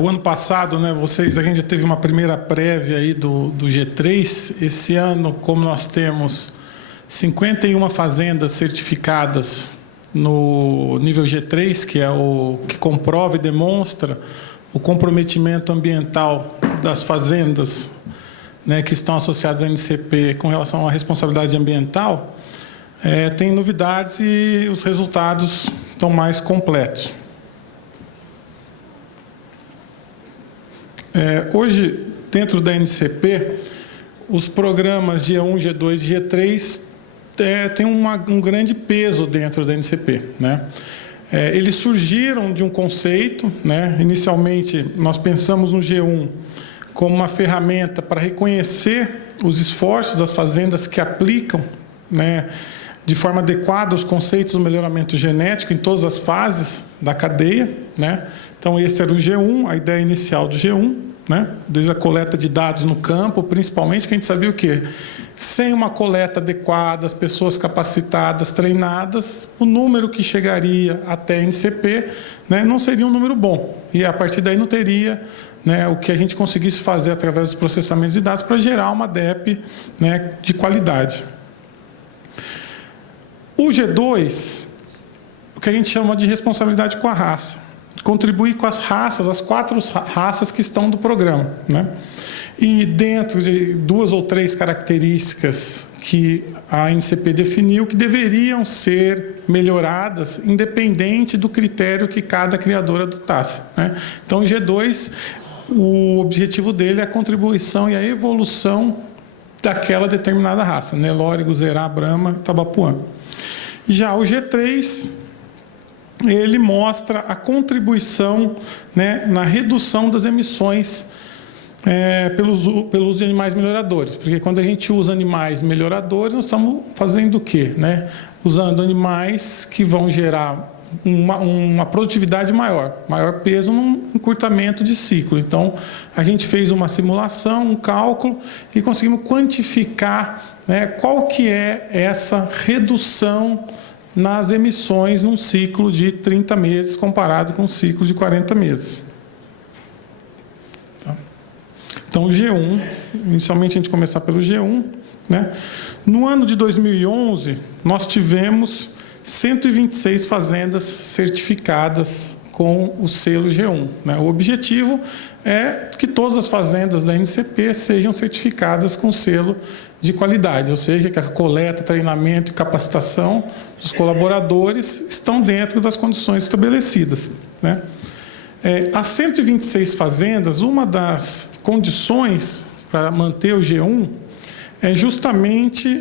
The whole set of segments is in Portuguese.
O ano passado, né, a gente já teve uma primeira prévia aí do G3. Esse ano, como nós temos 51 fazendas certificadas no nível G3, que é o que comprova e demonstra o comprometimento ambiental das fazendas, né, que estão associadas à NCP com relação à responsabilidade ambiental, tem novidades e os resultados estão mais completos. Hoje, dentro da NCP, os programas G1, G2 e G3 têm um grande peso dentro da NCP, né? Eles surgiram de um conceito, né? Inicialmente, nós pensamos no G1 como uma ferramenta para reconhecer os esforços das fazendas que aplicam, né, de forma adequada os conceitos do melhoramento genético em todas as fases da cadeia, né? Então, esse era o G1, a ideia inicial do G1, né? Desde a coleta de dados no campo, principalmente, que a gente sabia o quê? Sem uma coleta adequada, as pessoas capacitadas, treinadas, o número que chegaria até a NCP, né, não seria um número bom. E, a partir daí, não teria, né, o que a gente conseguisse fazer através dos processamentos de dados para gerar uma DEP, né, de qualidade. O G2, o que a gente chama de responsabilidade com a raça, contribuir com as raças, as 4 raças que estão do programa, né? E dentro de 2 ou 3 características que a NCP definiu que deveriam ser melhoradas, independente do critério que cada criador adotasse, né? Então, o G2, o objetivo dele é a contribuição e a evolução daquela determinada raça, Nelore, Guzerá, Brahma, Tabapuã. Já o G3, ele mostra a contribuição, né, na redução das emissões pelo uso de animais melhoradores. Porque quando a gente usa animais melhoradores, nós estamos fazendo o quê? Né? Usando animais que vão gerar uma produtividade maior peso num encurtamento de ciclo. Então, a gente fez uma simulação, um cálculo, e conseguimos quantificar, né, qual que é essa redução nas emissões num ciclo de 30 meses comparado com um ciclo de 40 meses. Então, o G1, inicialmente a gente começar pelo G1, né? No ano de 2011, nós tivemos 126 fazendas certificadas com o selo G1, né? O objetivo é que todas as fazendas da NCP sejam certificadas com selo de qualidade, ou seja, que a coleta, treinamento e capacitação dos colaboradores estão dentro das condições estabelecidas, né? As 126 fazendas, uma das condições para manter o G1 é justamente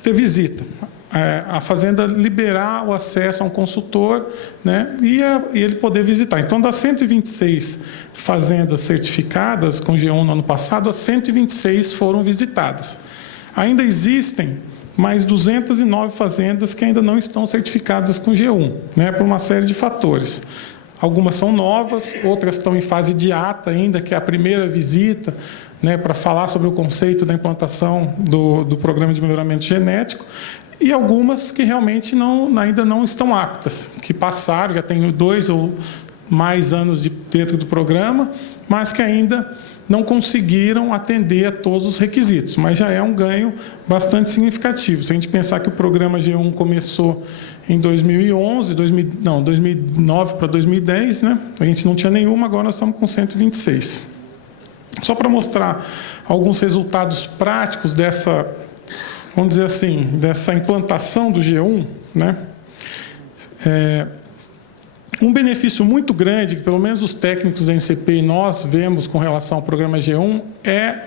ter visita. A fazenda liberar o acesso a um consultor, né, e ele poder visitar. Então, das 126 fazendas certificadas com G1 no ano passado, as 126 foram visitadas. Ainda existem mais 209 fazendas que ainda não estão certificadas com G1, né, por uma série de fatores. Algumas são novas, outras estão em fase de ata ainda, que é a primeira visita, né, para falar sobre o conceito da implantação do programa de melhoramento genético, e algumas que realmente ainda não estão aptas, que passaram, já têm 2 ou mais anos dentro do programa, mas que ainda não conseguiram atender a todos os requisitos, mas já é um ganho bastante significativo. Se a gente pensar que o programa G1 começou em 2011, 2009 para 2010, né? A gente não tinha nenhuma, agora nós estamos com 126. Só para mostrar alguns resultados práticos dessa, vamos dizer assim, dessa implantação do G1, né? Um benefício muito grande, que pelo menos os técnicos da NCP e nós vemos com relação ao programa G1, é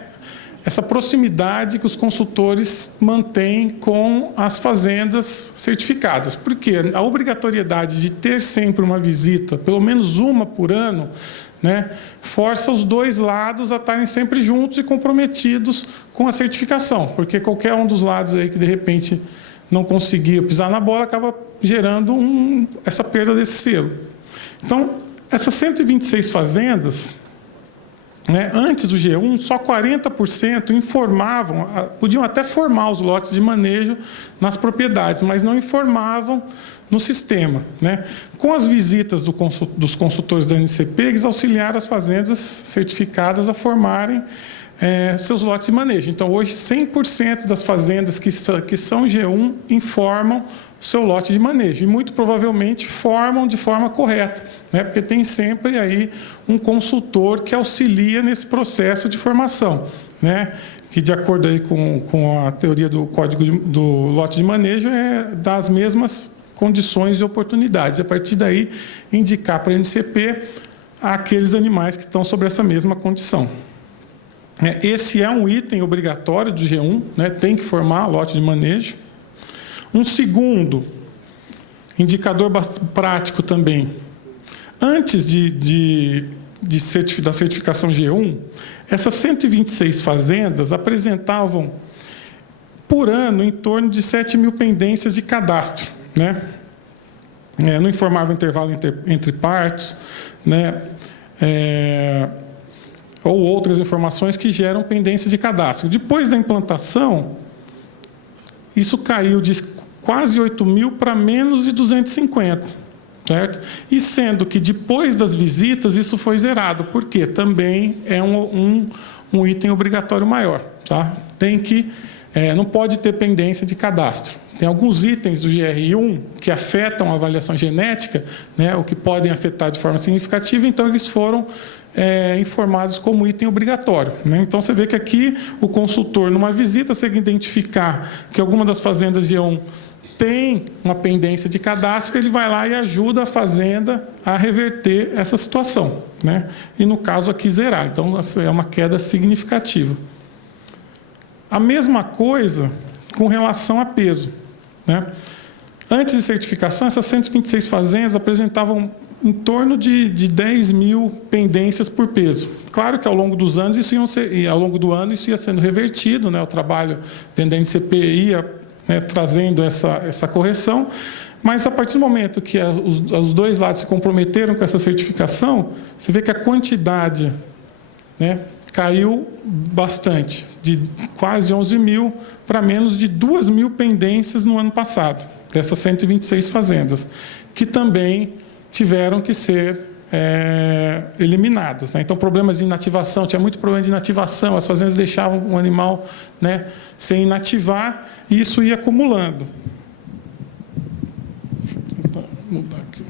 essa proximidade que os consultores mantêm com as fazendas certificadas. Porque a obrigatoriedade de ter sempre uma visita, pelo menos uma por ano, né, força os dois lados a estarem sempre juntos e comprometidos com a certificação. Porque qualquer um dos lados aí que, de repente, não conseguir pisar na bola, acaba gerando essa perda desse selo. Então, essas 126 fazendas né, antes do G1, só 40% informavam, podiam até formar os lotes de manejo nas propriedades, mas não informavam no sistema, né? Com as visitas dos consultores da NCP, eles auxiliaram as fazendas certificadas a formarem seus lotes de manejo. Então, hoje, 100% das fazendas que são G1 informam o seu lote de manejo. E, muito provavelmente, formam de forma correta, né? Porque tem sempre aí um consultor que auxilia nesse processo de formação, né? Que, de acordo aí com a teoria do código do lote de manejo, é das mesmas condições e oportunidades. A partir daí, indicar para a NCP aqueles animais que estão sobre essa mesma condição. Esse é um item obrigatório do G1, né? Tem que formar lote de manejo. Um segundo indicador prático também. Antes da certificação G1, essas 126 fazendas apresentavam, por ano, em torno de 7 mil pendências de cadastro, né? Não informava intervalo entre partos, né? Ou outras informações que geram pendência de cadastro. Depois da implantação, isso caiu de quase 8 mil para menos de 250, certo? E sendo que depois das visitas isso foi zerado, porque também é um item obrigatório maior, tá? Não pode ter pendência de cadastro. Tem alguns itens do GR1 que afetam a avaliação genética, né, o que podem afetar de forma significativa, então eles foram informados como item obrigatório, né? Então, você vê que aqui o consultor, numa visita, se ele identificar que alguma das fazendas G1 tem uma pendência de cadastro, ele vai lá e ajuda a fazenda a reverter essa situação, né? E, no caso aqui, zerar. Então, é uma queda significativa. A mesma coisa com relação a peso, né? Antes de certificação, essas 126 fazendas apresentavam em torno de 10 mil pendências por peso. Claro que ao longo dos anos ao longo do ano isso ia sendo revertido, né? O trabalho dentro da NCP ia, né, trazendo essa correção, mas a partir do momento que os dois lados se comprometeram com essa certificação, você vê que a quantidade, né, caiu bastante, de quase 11 mil para menos de 2 mil pendências no ano passado, dessas 126 fazendas, que também tiveram que ser eliminadas, né? Então, problemas de inativação, tinha muito problema de inativação, as fazendas deixavam o animal, né, sem inativar, e isso ia acumulando. Deixa eu tentar mudar aqui.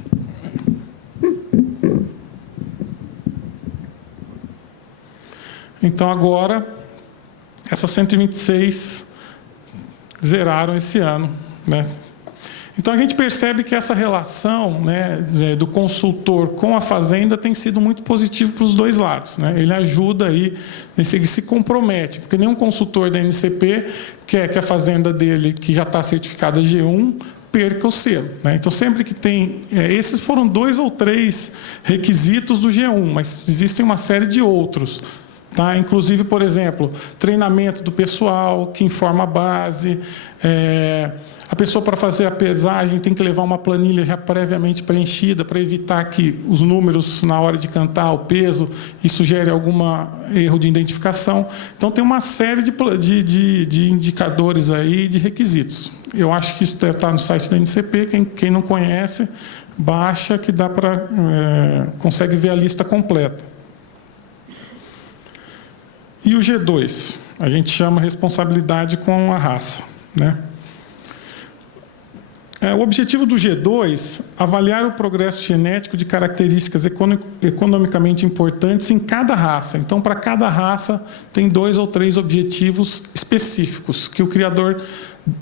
Então, agora, essas 126 zeraram esse ano, né? Então, a gente percebe que essa relação, né, do consultor com a fazenda tem sido muito positivo para os dois lados, né? Ele ajuda aí, ele se compromete, porque nenhum consultor da NCP quer que a fazenda dele, que já está certificada G1, perca o selo, né? Então, sempre que tem... esses foram 2 ou 3 requisitos do G1, mas existem uma série de outros, tá? Inclusive, por exemplo, treinamento do pessoal, que informa a base... A pessoa, para fazer a pesagem, tem que levar uma planilha já previamente preenchida para evitar que os números, na hora de cantar o peso, isso gere algum erro de identificação. Então, tem uma série de indicadores aí, de requisitos. Eu acho que isso deve estar no site da NCP. Quem não conhece, baixa, que dá para consegue ver a lista completa. E o G2? A gente chama responsabilidade com a raça, né? O objetivo do G2 é avaliar o progresso genético de características economicamente importantes em cada raça. Então, para cada raça, tem 2 ou 3 objetivos específicos que o criador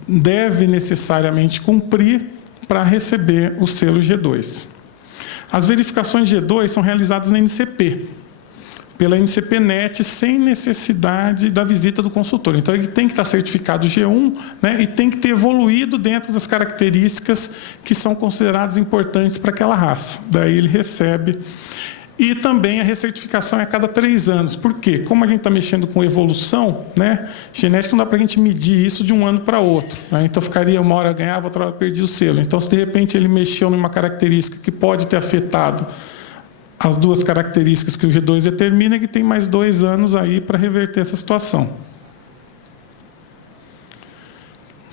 deve necessariamente cumprir para receber o selo G2. As verificações G2 são realizadas na NCP, pela NCP-NET, sem necessidade da visita do consultor. Então, ele tem que estar certificado G1, né, e tem que ter evoluído dentro das características que são consideradas importantes para aquela raça. Daí ele recebe. E também a recertificação é a cada 3 anos. Por quê? Como a gente está mexendo com evolução, né, genética, não dá para a gente medir isso de um ano para outro, né? Então, ficaria uma hora ganhava, outra hora perdia o selo. Então, se de repente ele mexeu numa característica que pode ter afetado as duas características que o G2 determina, que tem mais 2 anos aí para reverter essa situação.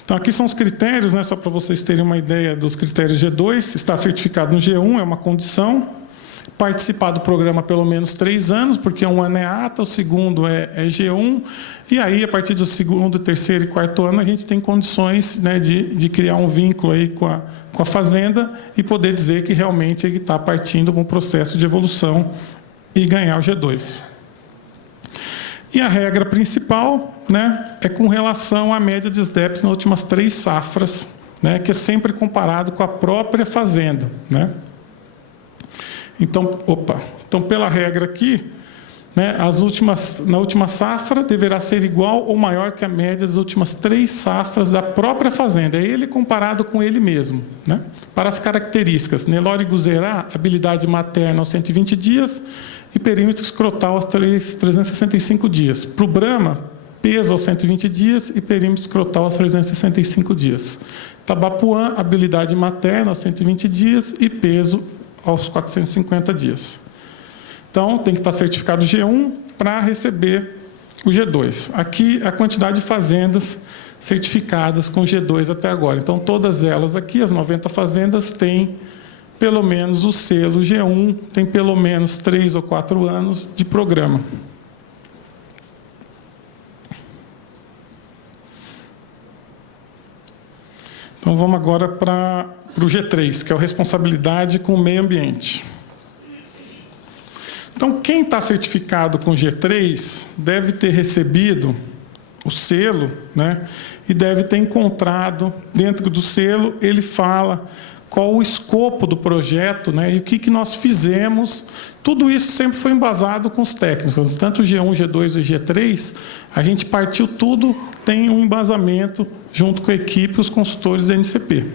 Então, aqui são os critérios, né, só para vocês terem uma ideia dos critérios G2. Está certificado no G1, é uma condição. Participar do programa pelo menos 3 anos, porque um ano é ATA, o segundo é G1, e aí, a partir do segundo, terceiro e quarto ano, a gente tem condições, né, de criar um vínculo aí com a fazenda e poder dizer que realmente ele está partindo para um processo de evolução e ganhar o G2. E a regra principal, né, é com relação à média de SDEPs nas últimas 3 safras, né, que é sempre comparado com a própria fazenda, né? Então, pela regra aqui, né, na última safra deverá ser igual ou maior que a média das últimas 3 safras da própria fazenda. É ele comparado com ele mesmo, né? Para as características, Nelore Guzerá, habilidade materna aos 120 dias e perímetro escrotal aos 365 dias. Para o Brahma, peso aos 120 dias e perímetro escrotal aos 365 dias. Tabapuã, habilidade materna aos 120 dias e peso aos 450 dias. Então, tem que estar certificado G1 para receber o G2. Aqui, a quantidade de fazendas certificadas com G2 até agora. Então, todas elas aqui, as 90 fazendas, têm pelo menos o selo G1, tem pelo menos 3 ou 4 anos de programa. Então, vamos agora para o G3, que é a responsabilidade com o meio ambiente. Então, quem está certificado com G3 deve ter recebido o selo, né, e deve ter encontrado, dentro do selo, ele fala qual o escopo do projeto, né, e o que nós fizemos. Tudo isso sempre foi embasado com os técnicos. Tanto o G1, G2 e G3, a gente partiu tudo, tem um embasamento junto com a equipe e os consultores da NCP.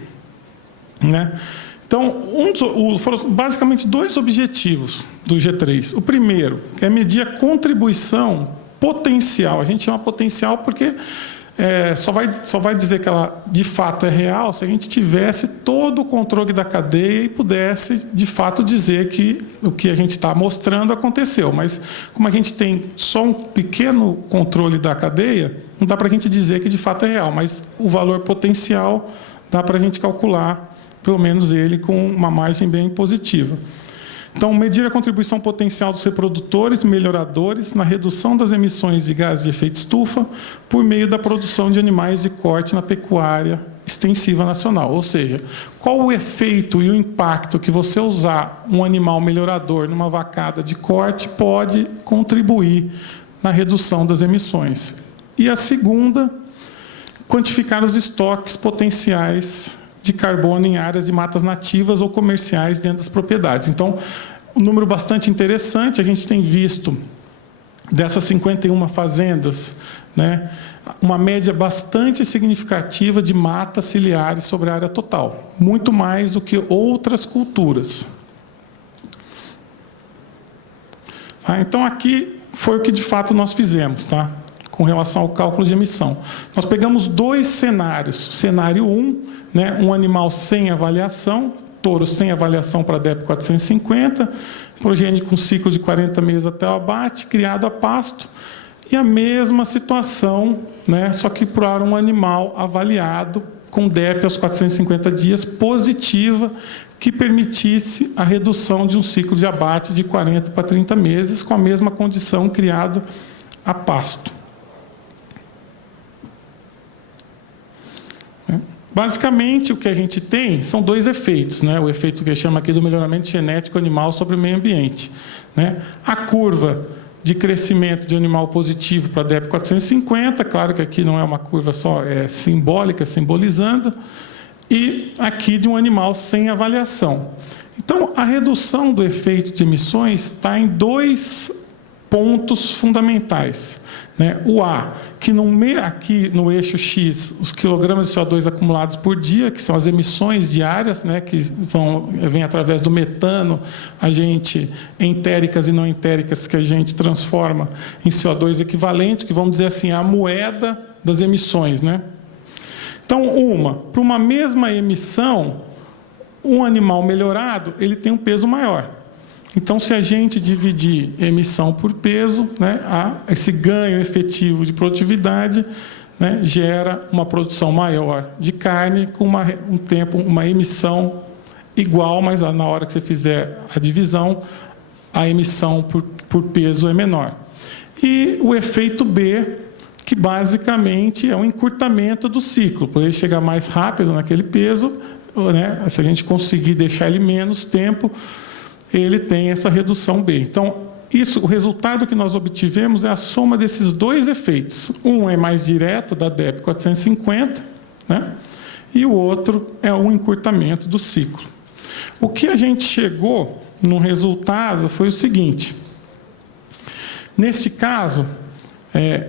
Né? Então, foram basicamente 2 objetivos do G3. O primeiro, que é medir a contribuição potencial. A gente chama potencial porque só vai dizer que ela, de fato, é real se a gente tivesse todo o controle da cadeia e pudesse, de fato, dizer que o que a gente está mostrando aconteceu. Mas, como a gente tem só um pequeno controle da cadeia, não dá para a gente dizer que, de fato, é real. Mas o valor potencial dá para a gente calcular, pelo menos ele, com uma margem bem positiva. Então, medir a contribuição potencial dos reprodutores e melhoradores na redução das emissões de gases de efeito estufa por meio da produção de animais de corte na pecuária extensiva nacional. Ou seja, qual o efeito e o impacto que você usar um animal melhorador numa vacada de corte pode contribuir na redução das emissões. E a segunda, quantificar os estoques potenciais de carbono em áreas de matas nativas ou comerciais dentro das propriedades. Então, um número bastante interessante, a gente tem visto dessas 51 fazendas, né, uma média bastante significativa de matas ciliares sobre a área total, muito mais do que outras culturas. Então, aqui foi o que de fato nós fizemos, tá? Com relação ao cálculo de emissão. Nós pegamos 2 cenários. Cenário 1, né, um animal sem avaliação, touro sem avaliação para DEP 450, progênie com ciclo de 40 meses até o abate, criado a pasto, e a mesma situação, né, só que para um animal avaliado com DEP aos 450 dias, positiva, que permitisse a redução de um ciclo de abate de 40 para 30 meses, com a mesma condição criado a pasto. Basicamente, o que a gente tem são 2 efeitos, né? O efeito que chama aqui do melhoramento genético animal sobre o meio ambiente, né? A curva de crescimento de animal positivo para DEP 450, claro que aqui não é uma curva só, é simbólica, simbolizando, e aqui de um animal sem avaliação. Então, a redução do efeito de emissões está em 2 pontos fundamentais, né? O A, que aqui no eixo X, os quilogramas de CO2 acumulados por dia, que são as emissões diárias, né, que vêm através do metano, entéricas e não entéricas, que a gente transforma em CO2 equivalente, que vamos dizer assim, é a moeda das emissões, né? Então, para uma mesma emissão, um animal melhorado, ele tem um peso maior. Então, se a gente dividir emissão por peso, né, esse ganho efetivo de produtividade, né, gera uma produção maior de carne com uma emissão igual, mas na hora que você fizer a divisão, a emissão por peso é menor. E o efeito B, que basicamente é um encurtamento do ciclo, para ele chegar mais rápido naquele peso, né, se a gente conseguir deixar ele menos tempo, ele tem essa redução B. Então, o resultado que nós obtivemos é a soma desses dois efeitos. Um é mais direto, da DEP 450, né? E o outro é o encurtamento do ciclo. O que a gente chegou no resultado foi o seguinte. Neste caso,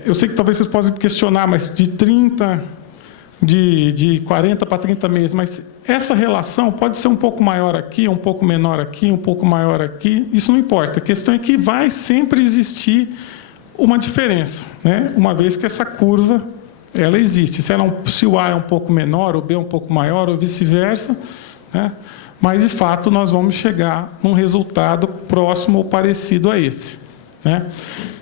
eu sei que talvez vocês possam questionar, mas de 40 para 30 meses, mas essa relação pode ser um pouco maior aqui, um pouco menor aqui, um pouco maior aqui, isso não importa. A questão é que vai sempre existir uma diferença, né? Uma vez que essa curva ela existe. Se o A é um pouco menor, o B é um pouco maior, ou vice-versa, né? Mas, de fato, nós vamos chegar num resultado próximo ou parecido a esse, né?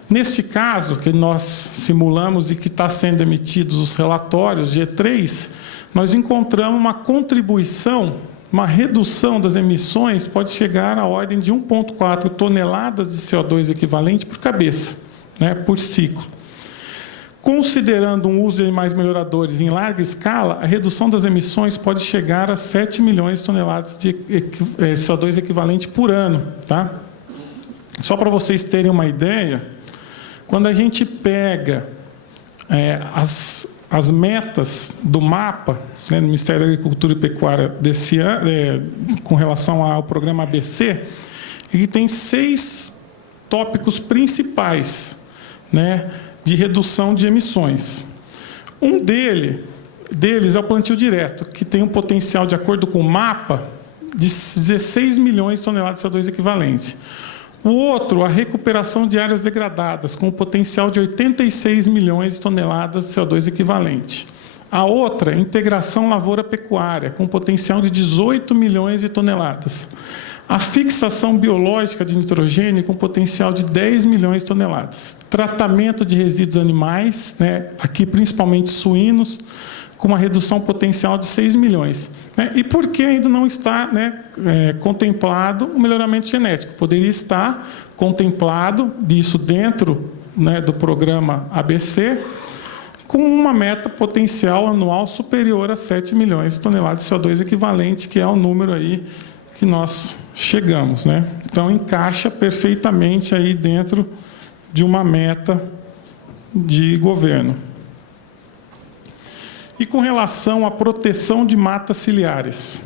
Neste caso, que nós simulamos e que está sendo emitidos os relatórios G3, nós encontramos uma contribuição, uma redução das emissões, pode chegar à ordem de 1,4 toneladas de CO2 equivalente por cabeça, né, por ciclo. Considerando um uso de animais melhoradores em larga escala, a redução das emissões pode chegar a 7 milhões de toneladas de CO2 equivalente por ano, tá? Só para vocês terem uma ideia, quando a gente pega as metas do mapa, né, do Ministério da Agricultura e Pecuária desse ano, com relação ao programa ABC, ele tem 6 tópicos principais, né, de redução de emissões. Um deles é o plantio direto, que tem um potencial, de acordo com o mapa, de 16 milhões de toneladas de CO2 equivalente. O outro, a recuperação de áreas degradadas, com um potencial de 86 milhões de toneladas de CO2 equivalente. A outra, integração lavoura-pecuária, com um potencial de 18 milhões de toneladas. A fixação biológica de nitrogênio, com potencial de 10 milhões de toneladas. Tratamento de resíduos animais, né, aqui principalmente suínos, com uma redução potencial de 6 milhões. Né? E por que ainda não está, né, contemplado o melhoramento genético? Poderia estar contemplado disso dentro, né, do programa ABC, com uma meta potencial anual superior a 7 milhões de toneladas de CO2 equivalente, que é o número aí que nós chegamos, né? Então, encaixa perfeitamente aí dentro de uma meta de governo. E com relação à proteção de matas ciliares.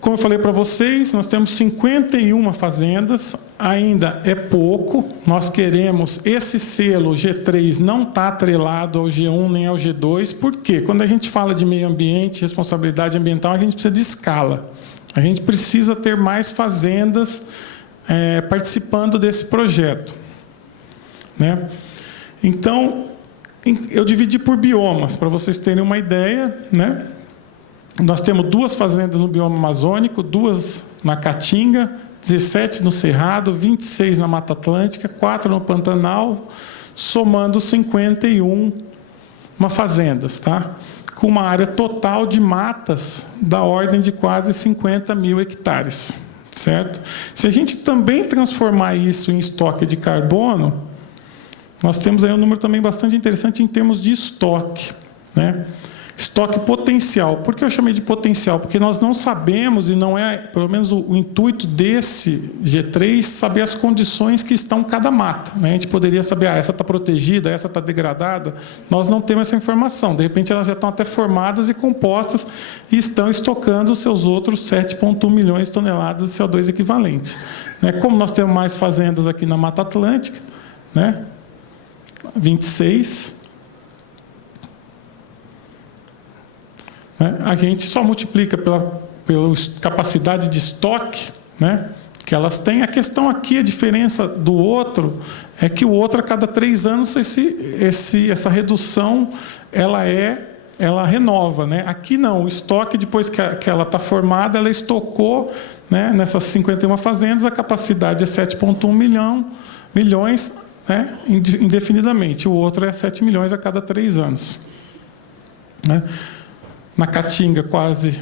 Como eu falei para vocês, nós temos 51 fazendas, ainda é pouco. Nós queremos, esse selo G3 não está atrelado ao G1 nem ao G2, porque quando a gente fala de meio ambiente, responsabilidade ambiental, a gente precisa de escala. A gente precisa ter mais fazendas participando desse projeto, né? Então, eu dividi por biomas, para vocês terem uma ideia, né? Nós temos 2 fazendas no bioma amazônico, 2 na Caatinga, 17 no Cerrado, 26 na Mata Atlântica, 4 no Pantanal, somando 51 fazendas, tá? Com uma área total de matas da ordem de quase 50 mil hectares, certo? Se a gente também transformar isso em estoque de carbono, nós temos aí um número também bastante interessante em termos de estoque, né? Estoque potencial. Por que eu chamei de potencial? Porque nós não sabemos, e não é, pelo menos o intuito desse G3, saber as condições que estão em cada mata, né? A gente poderia saber, essa está protegida, essa está degradada. Nós não temos essa informação. De repente, elas já estão até formadas e compostas e estão estocando os seus outros 7,1 milhões de toneladas de CO2 equivalente. Né? Como nós temos mais fazendas aqui na Mata Atlântica, né? 26... a gente só multiplica pela capacidade de estoque, né, que elas têm. A questão aqui, a diferença do outro, é que o outro, a cada 3 anos, essa redução ela é ela renova, né? Aqui não, o estoque, depois que ela está formada, ela estocou, né, nessas 51 fazendas, a capacidade é 7,1 milhões, né, indefinidamente. O outro é 7 milhões a cada 3 anos. Né? Na Caatinga, quase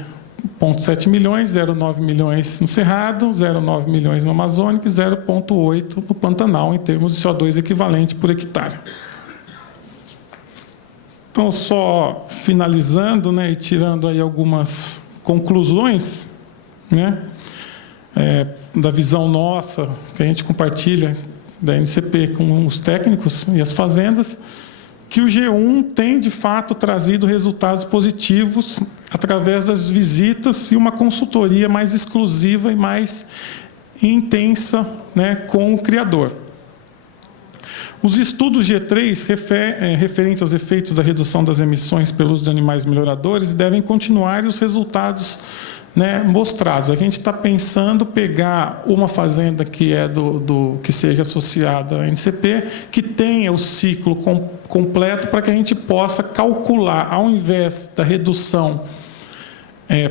0,7 milhões, 0,9 milhões no Cerrado, 0,9 milhões no Amazônico e 0,8 no Pantanal, em termos de CO2 equivalente por hectare. Então, só finalizando, né, e tirando aí algumas conclusões, né, da visão nossa, que a gente compartilha da NCP com os técnicos e as fazendas, que o G1 tem, de fato, trazido resultados positivos através das visitas e uma consultoria mais exclusiva e mais intensa, né, com o criador. Os estudos G3 referentes aos efeitos da redução das emissões pelo uso de animais melhoradores devem continuar e os resultados, né, mostrados. A gente está pensando pegar uma fazenda que é que seja associada à NCP, que tenha o ciclo completo para que a gente possa calcular, ao invés da redução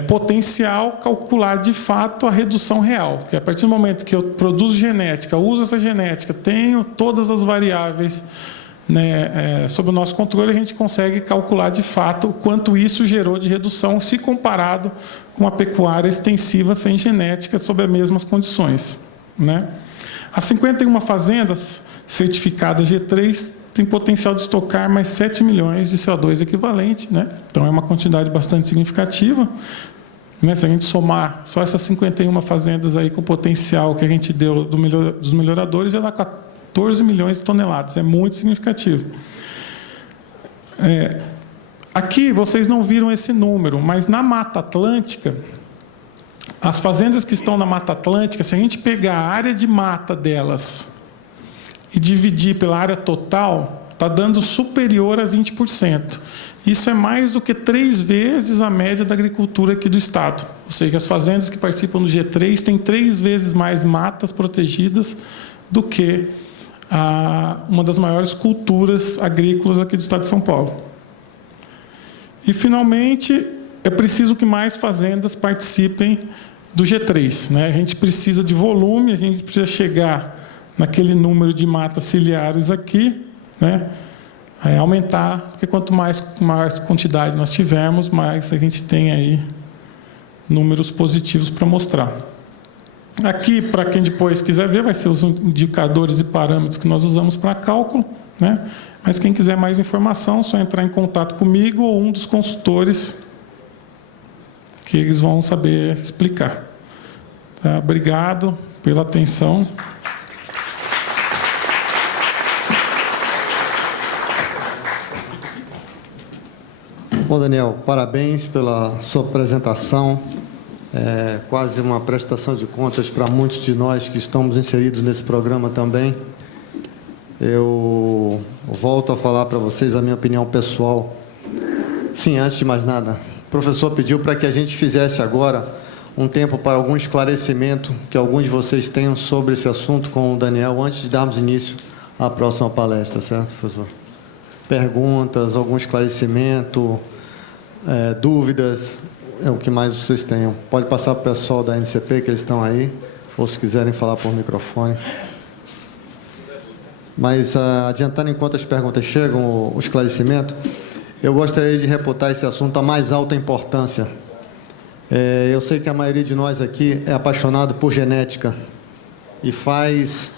potencial, calcular de fato a redução real, que a partir do momento que eu produzo genética, uso essa genética, tenho todas as variáveis, né, sob o nosso controle, a gente consegue calcular de fato o quanto isso gerou de redução, se comparado com a pecuária extensiva sem genética, sob as mesmas condições. Né? As 51 fazendas certificadas G3 têm potencial de estocar mais 7 milhões de CO2 equivalente, né? Então é uma quantidade bastante significativa. Né? Se a gente somar só essas 51 fazendas aí com o potencial que a gente deu dos melhoradores, já dá 14 milhões de toneladas, é muito significativo. Aqui vocês não viram esse número, mas na Mata Atlântica, as fazendas que estão na Mata Atlântica, se a gente pegar a área de mata delas e dividir pela área total, está dando superior a 20%. Isso é mais do que 3 vezes a média da agricultura aqui do estado. Ou seja, as fazendas que participam do G3 têm 3 vezes mais matas protegidas do que uma das maiores culturas agrícolas aqui do estado de São Paulo. E, finalmente, é preciso que mais fazendas participem do G3. Né? A gente precisa de volume, a gente precisa chegar naquele número de matas ciliares aqui, né? Aumentar, porque quanto mais quantidade nós tivermos, mais a gente tem aí números positivos para mostrar. Aqui, para quem depois quiser ver, vai ser os indicadores e parâmetros que nós usamos para cálculo, né? Mas quem quiser mais informação, é só entrar em contato comigo ou um dos consultores, que eles vão saber explicar. Tá? Obrigado pela atenção. Bom, Daniel, parabéns pela sua apresentação. É quase uma prestação de contas para muitos de nós que estamos inseridos nesse programa também. Eu volto a falar para vocês a minha opinião pessoal. Sim, antes de mais nada, o professor pediu para que a gente fizesse agora um tempo para algum esclarecimento que alguns de vocês tenham sobre esse assunto com o Daniel, antes de darmos início à próxima palestra, certo, professor? Perguntas, algum esclarecimento, dúvidas, o que mais vocês tenham. Pode passar para o pessoal da NCP, que eles estão aí, ou se quiserem falar por microfone. Mas, adiantando enquanto as perguntas chegam, o esclarecimento, eu gostaria de reputar esse assunto à mais alta importância. Eu sei que a maioria de nós aqui é apaixonado por genética e faz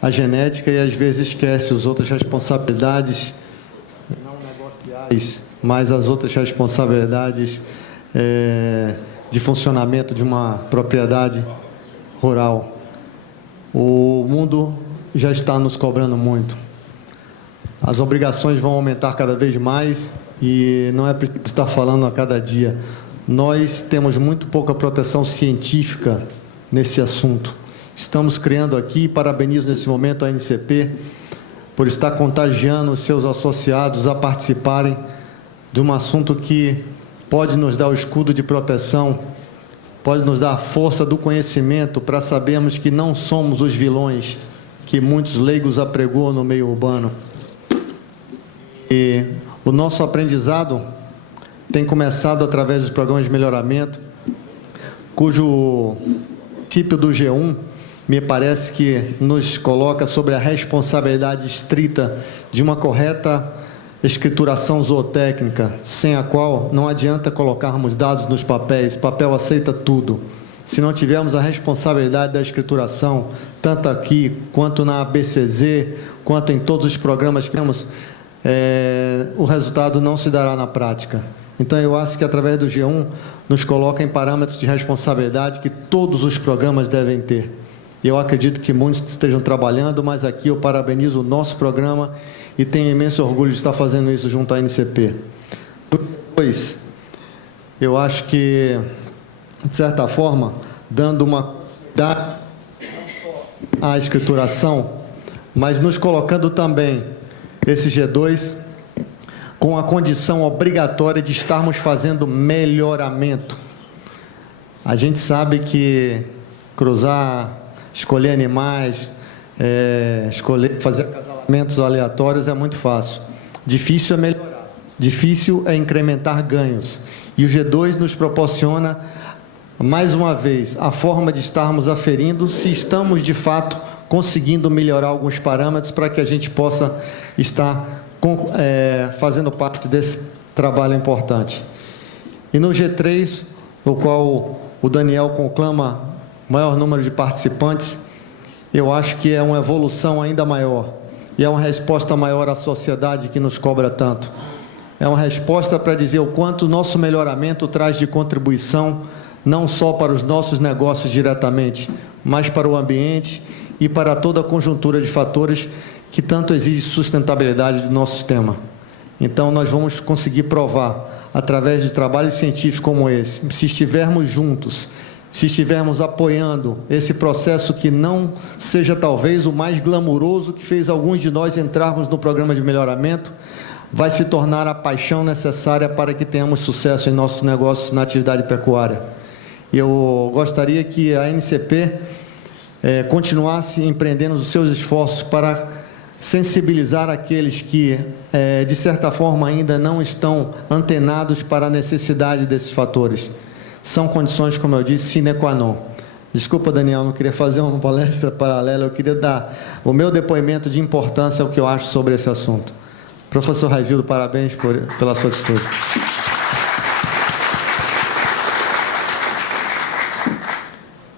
a genética e, às vezes, esquece as outras responsabilidades não negociáveis, mas as outras responsabilidades de funcionamento de uma propriedade rural. O mundo já está nos cobrando muito. As obrigações vão aumentar cada vez mais e não é preciso estar falando a cada dia. Nós temos muito pouca proteção científica nesse assunto. Estamos criando aqui, parabenizo nesse momento a NCP, por estar contagiando os seus associados a participarem de um assunto que pode nos dar o escudo de proteção, pode nos dar a força do conhecimento para sabermos que não somos os vilões que muitos leigos apregoam no meio urbano. E o nosso aprendizado tem começado através dos programas de melhoramento, cujo princípio do G1 me parece que nos coloca sobre a responsabilidade estrita de uma correta escrituração zootécnica, sem a qual não adianta colocarmos dados nos papéis, papel aceita tudo. Se não tivermos a responsabilidade da escrituração, tanto aqui, quanto na ABCZ, quanto em todos os programas que temos, o resultado não se dará na prática. Então, eu acho que, através do G1, nos coloca em parâmetros de responsabilidade que todos os programas devem ter. Eu acredito que muitos estejam trabalhando, mas aqui eu parabenizo o nosso programa e tenho imenso orgulho de estar fazendo isso junto à NCP. Depois, eu acho que, de certa forma, dando uma à escrituração, mas nos colocando também esse G2 com a condição obrigatória de estarmos fazendo melhoramento. A gente sabe que cruzar, escolher animais, fazer acasalamentos aleatórios é muito fácil. Difícil é melhorar. Difícil é incrementar ganhos. E o G2 nos proporciona, mais uma vez, a forma de estarmos aferindo se estamos, de fato, conseguindo melhorar alguns parâmetros para que a gente possa estar fazendo parte desse trabalho importante. E no G3, no qual o Daniel conclama maior número de participantes, eu acho que é uma evolução ainda maior e é uma resposta maior à sociedade que nos cobra tanto. É uma resposta para dizer o quanto o nosso melhoramento traz de contribuição, não só para os nossos negócios diretamente, mas para o ambiente e para toda a conjuntura de fatores que tanto exige sustentabilidade do nosso sistema. Então, nós vamos conseguir provar, através de trabalhos científicos como esse, se estivermos juntos, se estivermos apoiando esse processo que não seja talvez o mais glamuroso que fez alguns de nós entrarmos no programa de melhoramento, vai se tornar a paixão necessária para que tenhamos sucesso em nossos negócios na atividade pecuária. Eu gostaria que a NCP continuasse empreendendo os seus esforços para sensibilizar aqueles que, de certa forma, ainda não estão antenados para a necessidade desses fatores. São condições, como eu disse, sine qua non. Desculpa, Daniel, não queria fazer uma palestra paralela, eu queria dar o meu depoimento de importância ao que eu acho sobre esse assunto. Professor Raizildo, parabéns pela sua atitude.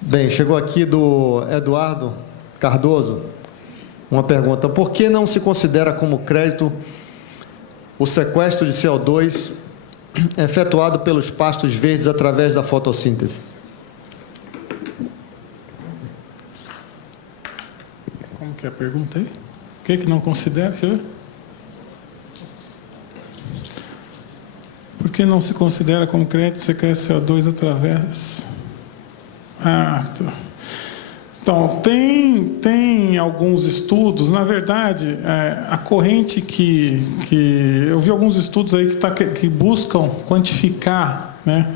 Bem, chegou aqui do Eduardo Cardoso uma pergunta: por que não se considera como crédito o sequestro de CO2 efetuado pelos pastos verdes através da fotossíntese? Como que é a pergunta aí? O que não considera? Deixa eu ver. Por que não se considera como crédito sequestro de CO2 através... Então, tem alguns estudos, na verdade, a corrente que eu vi alguns estudos aí que buscam quantificar, né,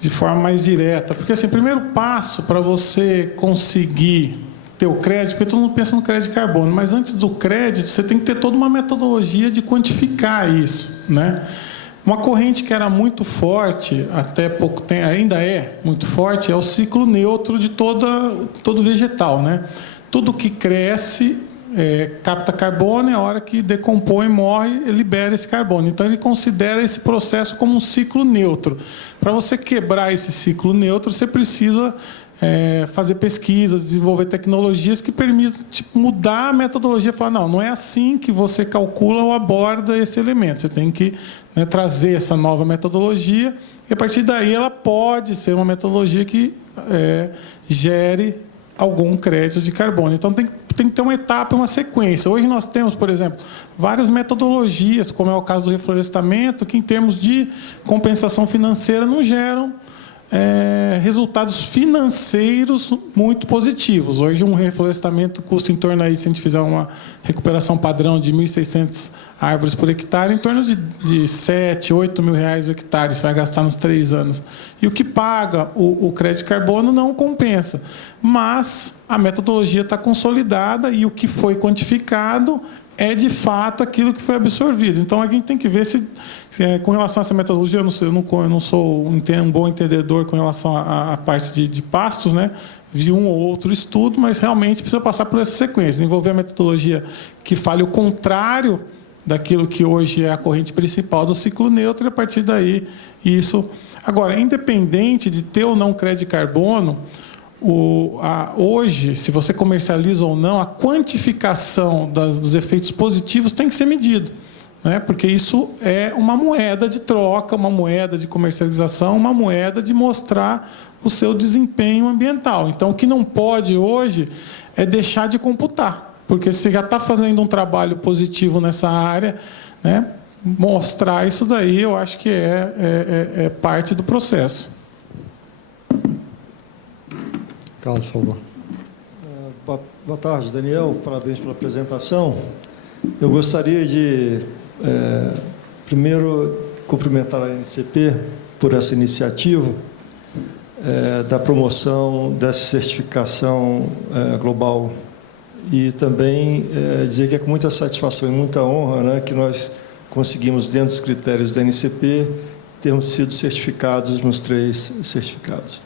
de forma mais direta, porque assim, o primeiro passo para você conseguir ter o crédito, porque todo mundo pensa no crédito de carbono, mas antes do crédito você tem que ter toda uma metodologia de quantificar isso, né? Uma corrente que era muito forte, até pouco tempo, ainda é muito forte, é o ciclo neutro de todo vegetal, né? Tudo que cresce capta carbono, e a hora que decompõe, morre, ele libera esse carbono. Então, ele considera esse processo como um ciclo neutro. Para você quebrar esse ciclo neutro, você precisa fazer pesquisas, desenvolver tecnologias que permitam mudar a metodologia, falar, não é assim que você calcula ou aborda esse elemento. Você tem que trazer essa nova metodologia, e a partir daí ela pode ser uma metodologia que gere algum crédito de carbono. Então, tem que ter uma etapa, uma sequência. Hoje nós temos, por exemplo, várias metodologias, como é o caso do reflorestamento, que em termos de compensação financeira não geram resultados financeiros muito positivos. Hoje, um reflorestamento custa em torno, aí, se a gente fizer uma recuperação padrão de 1.600 árvores por hectare, em torno de 7, 8 mil reais o hectare, você vai gastar nos 3 anos. E o que paga o crédito de carbono não compensa. Mas a metodologia está consolidada e o que foi quantificado é de fato aquilo que foi absorvido. Então a gente tem que ver se com relação a essa metodologia, eu não sou um bom entendedor com relação à parte de pastos, né? Vi um ou outro estudo, mas realmente precisa passar por essa sequência, desenvolver a metodologia que fale o contrário daquilo que hoje é a corrente principal do ciclo neutro, e a partir daí isso. Agora, independente de ter ou não crédito de carbono, hoje, se você comercializa ou não, a quantificação dos efeitos positivos tem que ser medido, né? Porque isso é uma moeda de troca, uma moeda de comercialização, uma moeda de mostrar o seu desempenho ambiental. Então, o que não pode hoje é deixar de computar, porque você já está fazendo um trabalho positivo nessa área, né? Mostrar isso daí, eu acho que é parte do processo. Carlos, por favor. Boa tarde, Daniel. Parabéns pela apresentação. Eu gostaria de, primeiro, cumprimentar a NCP por essa iniciativa da promoção dessa certificação global e também dizer que é com muita satisfação e muita honra, né, que nós conseguimos, dentro dos critérios da NCP, termos sido certificados nos 3 certificados.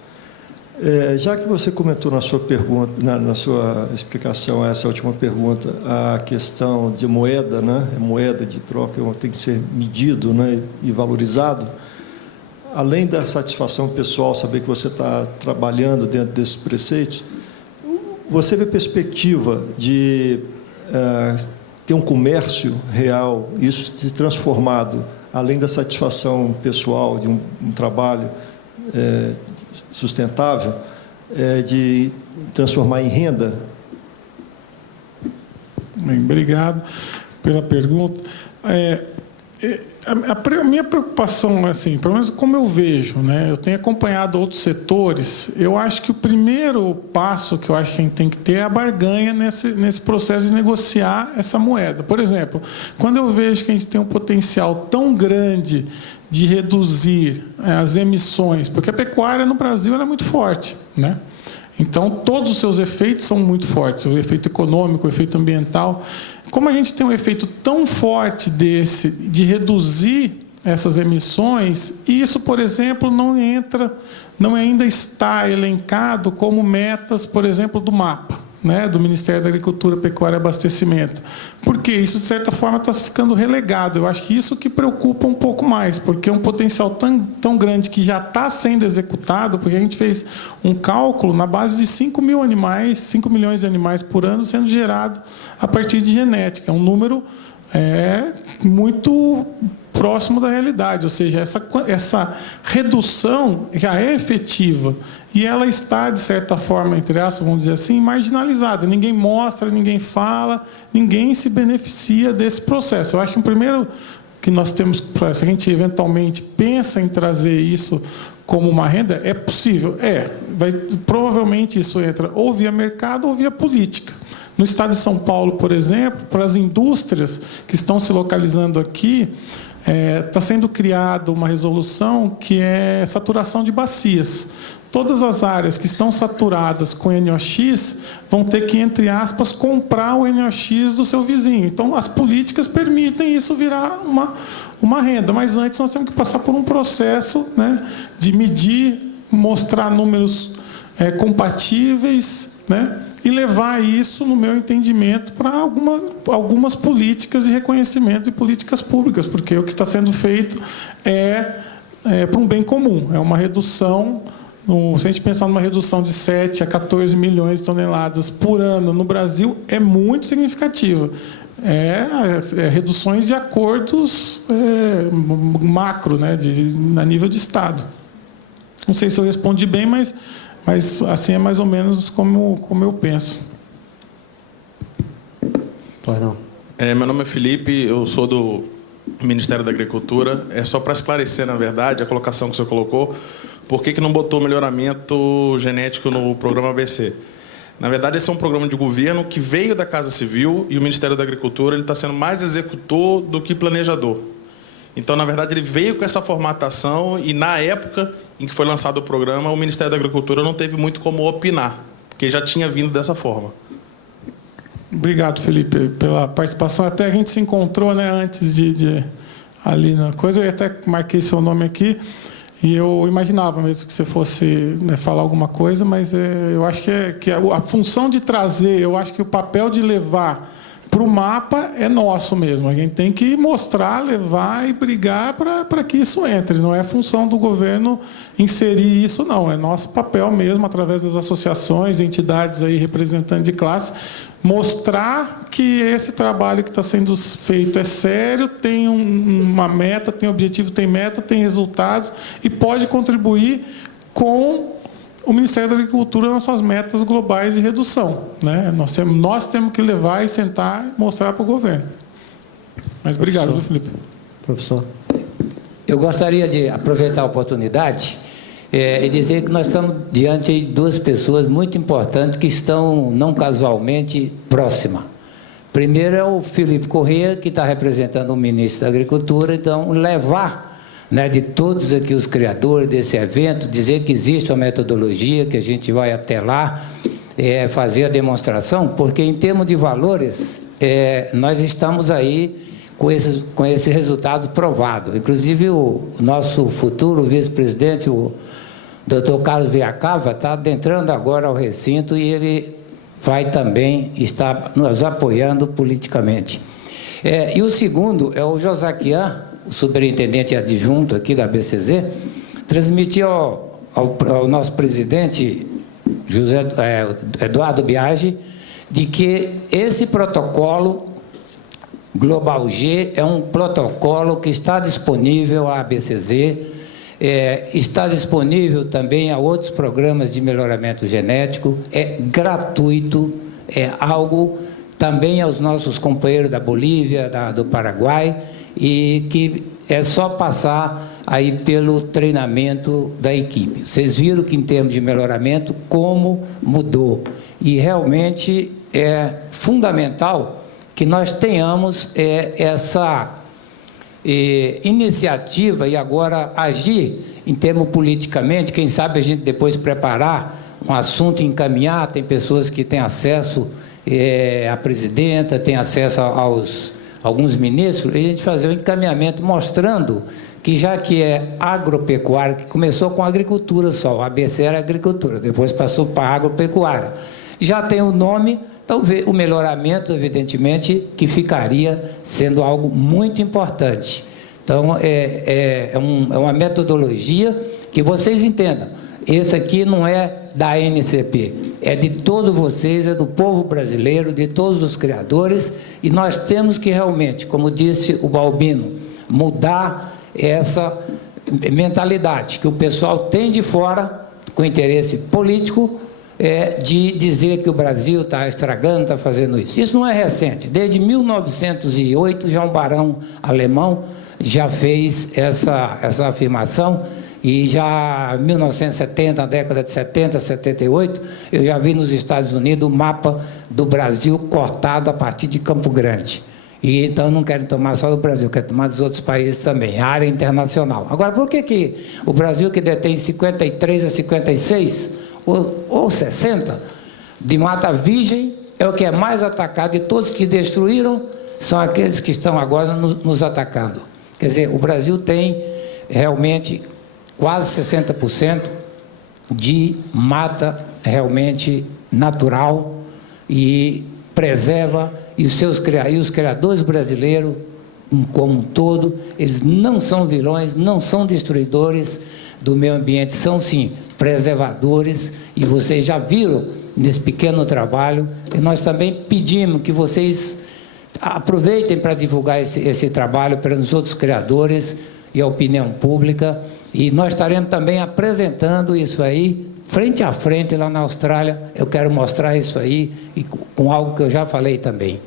Já que você comentou na sua pergunta, na sua explicação a essa última pergunta, a questão de moeda, né, moeda de troca tem que ser medido, né, e valorizado, além da satisfação pessoal, saber que você está trabalhando dentro desses preceitos, você vê perspectiva de ter um comércio real, isso se transformado, além da satisfação pessoal de um trabalho sustentável, de transformar em renda? Bem, obrigado pela pergunta. A minha preocupação, assim, pelo menos como eu vejo, né, eu tenho acompanhado outros setores, eu acho que o primeiro passo que eu acho que a gente tem que ter é a barganha nesse processo de negociar essa moeda. Por exemplo, quando eu vejo que a gente tem um potencial tão grande de reduzir as emissões, porque a pecuária no Brasil ela é muito forte, né? Então, todos os seus efeitos são muito fortes, o efeito econômico, o efeito ambiental. Como a gente tem um efeito tão forte desse, de reduzir essas emissões, isso, por exemplo, não ainda está elencado como metas, por exemplo, do MAPA, né, do Ministério da Agricultura, Pecuária e Abastecimento. Porque isso, de certa forma, está ficando relegado. Eu acho que isso que preocupa um pouco mais, porque é um potencial tão grande que já está sendo executado, porque a gente fez um cálculo na base de 5 milhões de animais por ano sendo gerado a partir de genética. É um número muito próximo da realidade, ou seja, essa redução já é efetiva e ela está, de certa forma, entre aspas, vamos dizer assim, marginalizada. Ninguém mostra, ninguém fala, ninguém se beneficia desse processo. Eu acho que o primeiro que nós temos, se a gente eventualmente pensa em trazer isso como uma renda, é possível? Provavelmente isso entra ou via mercado ou via política. No estado de São Paulo, por exemplo, para as indústrias que estão se localizando aqui, está sendo criada uma resolução que é saturação de bacias. Todas as áreas que estão saturadas com NOx vão ter que, entre aspas, comprar o NOx do seu vizinho. Então, as políticas permitem isso virar uma renda. Mas antes nós temos que passar por um processo, né, de medir, mostrar números compatíveis, né, e levar isso, no meu entendimento, para algumas políticas de reconhecimento de políticas públicas, porque o que está sendo feito para um bem comum, é uma redução. Se a gente pensar numa redução de 7 a 14 milhões de toneladas por ano no Brasil, é muito significativa. Reduções de acordos macro, né, a nível de Estado. Não sei se eu respondi bem, mas assim é mais ou menos como eu penso. Pois não. Meu nome é Felipe, eu sou do Ministério da Agricultura. É só para esclarecer, na verdade, a colocação que o senhor colocou, por que não botou melhoramento genético no programa ABC? Na verdade, esse é um programa de governo que veio da Casa Civil e o Ministério da Agricultura está sendo mais executor do que planejador. Então, na verdade, ele veio com essa formatação e, na época em que foi lançado o programa, o Ministério da Agricultura não teve muito como opinar, porque já tinha vindo dessa forma. Obrigado, Felipe, pela participação. Até a gente se encontrou, né, antes de ali na coisa. Eu até marquei seu nome aqui e eu imaginava mesmo que você fosse, né, falar alguma coisa, mas eu acho que a função de trazer, eu acho que o papel de levar para o mapa é nosso mesmo. A gente tem que mostrar, levar e brigar para que isso entre. Não é função do governo inserir isso, não. É nosso papel mesmo, através das associações, entidades aí, representantes de classe, mostrar que esse trabalho que está sendo feito é sério, tem uma meta, tem objetivo, tem meta, tem resultados e pode contribuir com o Ministério da Agricultura nas suas metas globais de redução, né? Nós temos que levar e sentar e mostrar para o governo. Mas obrigado, viu, Felipe? Professor. Eu gostaria de aproveitar a oportunidade e dizer que nós estamos diante de duas pessoas muito importantes que estão, não casualmente, próximas. Primeiro é o Felipe Corrêa, que está representando o ministro da Agricultura, então levar, né, de todos aqui os criadores desse evento, dizer que existe uma metodologia, que a gente vai até lá fazer a demonstração, porque em termos de valores, nós estamos aí com esse resultado provado. Inclusive o nosso futuro vice-presidente, o Dr. Carlos Viacava, está adentrando agora ao recinto e ele vai também estar nos apoiando politicamente. E o segundo é o Josaquian, o superintendente adjunto aqui da BCZ, transmitiu ao nosso presidente, Eduardo Biagi, de que esse protocolo Global G é um protocolo que está disponível à BCZ, está disponível também a outros programas de melhoramento genético, é gratuito, é algo também aos nossos companheiros da Bolívia, do Paraguai, e que é só passar aí pelo treinamento da equipe. Vocês viram que em termos de melhoramento, como mudou. E realmente é fundamental que nós tenhamos essa iniciativa e agora agir em termos politicamente, quem sabe a gente depois preparar um assunto e encaminhar, tem pessoas que têm acesso à presidenta, têm acesso alguns ministros, e a gente fazer um encaminhamento mostrando que já que é agropecuária, que começou com agricultura só, o ABC era agricultura, depois passou para agropecuária, já tem o nome, então o melhoramento, evidentemente, que ficaria sendo algo muito importante. Então, é uma metodologia que vocês entendam. Esse aqui não é da NCP, é de todos vocês, é do povo brasileiro, de todos os criadores, e nós temos que realmente, como disse o Balbino, mudar essa mentalidade que o pessoal tem de fora, com interesse político, de dizer que o Brasil está estragando, está fazendo isso. Isso não é recente. Desde 1908, já um barão alemão já fez essa afirmação, e já em 1970, na década de 70, 78, eu já vi nos Estados Unidos o mapa do Brasil cortado a partir de Campo Grande. E então não querem tomar só do Brasil, querem tomar dos outros países também, a área internacional. Agora, por que o Brasil, que detém 53 a 56 ou 60 de mata virgem, é o que é mais atacado, e todos que destruíram são aqueles que estão agora nos atacando? Quer dizer, o Brasil tem realmente quase 60% de mata realmente natural e preserva, e os criadores brasileiros, como um todo, eles não são vilões, não são destruidores do meio ambiente, são sim preservadores, e vocês já viram nesse pequeno trabalho, e nós também pedimos que vocês aproveitem para divulgar esse trabalho para os outros criadores e a opinião pública, e nós estaremos também apresentando isso aí, frente a frente, lá na Austrália. Eu quero mostrar isso aí, e com algo que eu já falei também.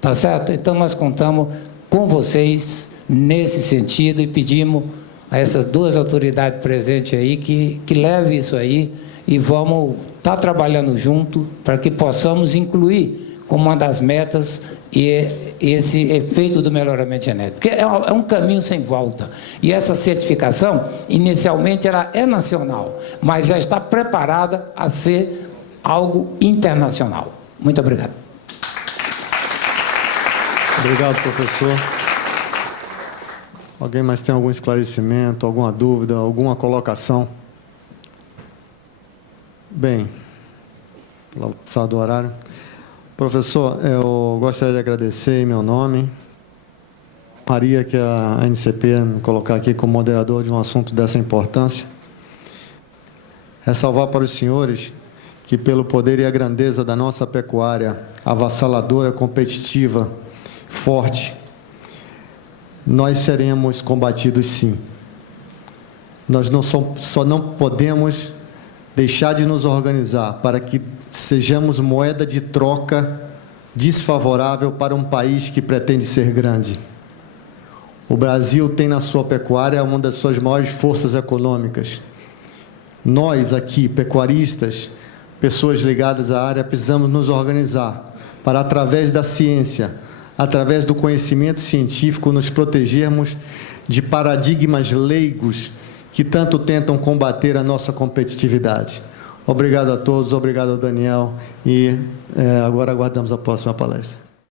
Tá certo? Então, nós contamos com vocês nesse sentido e pedimos a essas duas autoridades presentes aí que leve isso aí, e vamos estar trabalhando junto para que possamos incluir como uma das metas esse efeito do melhoramento genético, porque é um caminho sem volta. E essa certificação, inicialmente, ela é nacional, mas já está preparada a ser algo internacional. Muito obrigado. Obrigado, professor. Alguém mais tem algum esclarecimento, alguma dúvida, alguma colocação? Bem, pelo passar do horário. Professor, eu gostaria de agradecer em meu nome. Maria, que a NCP me colocar aqui como moderador de um assunto dessa importância. Ressalvar para os senhores que, pelo poder e a grandeza da nossa pecuária, avassaladora, competitiva, forte, nós seremos combatidos sim. Nós só não podemos deixar de nos organizar para que sejamos moeda de troca desfavorável para um país que pretende ser grande. O Brasil tem na sua pecuária uma das suas maiores forças econômicas. Nós aqui, pecuaristas, pessoas ligadas à área, precisamos nos organizar para, através da ciência, através do conhecimento científico, nos protegermos de paradigmas leigos que tanto tentam combater a nossa competitividade. Obrigado a todos, obrigado ao Daniel, e agora aguardamos a próxima palestra.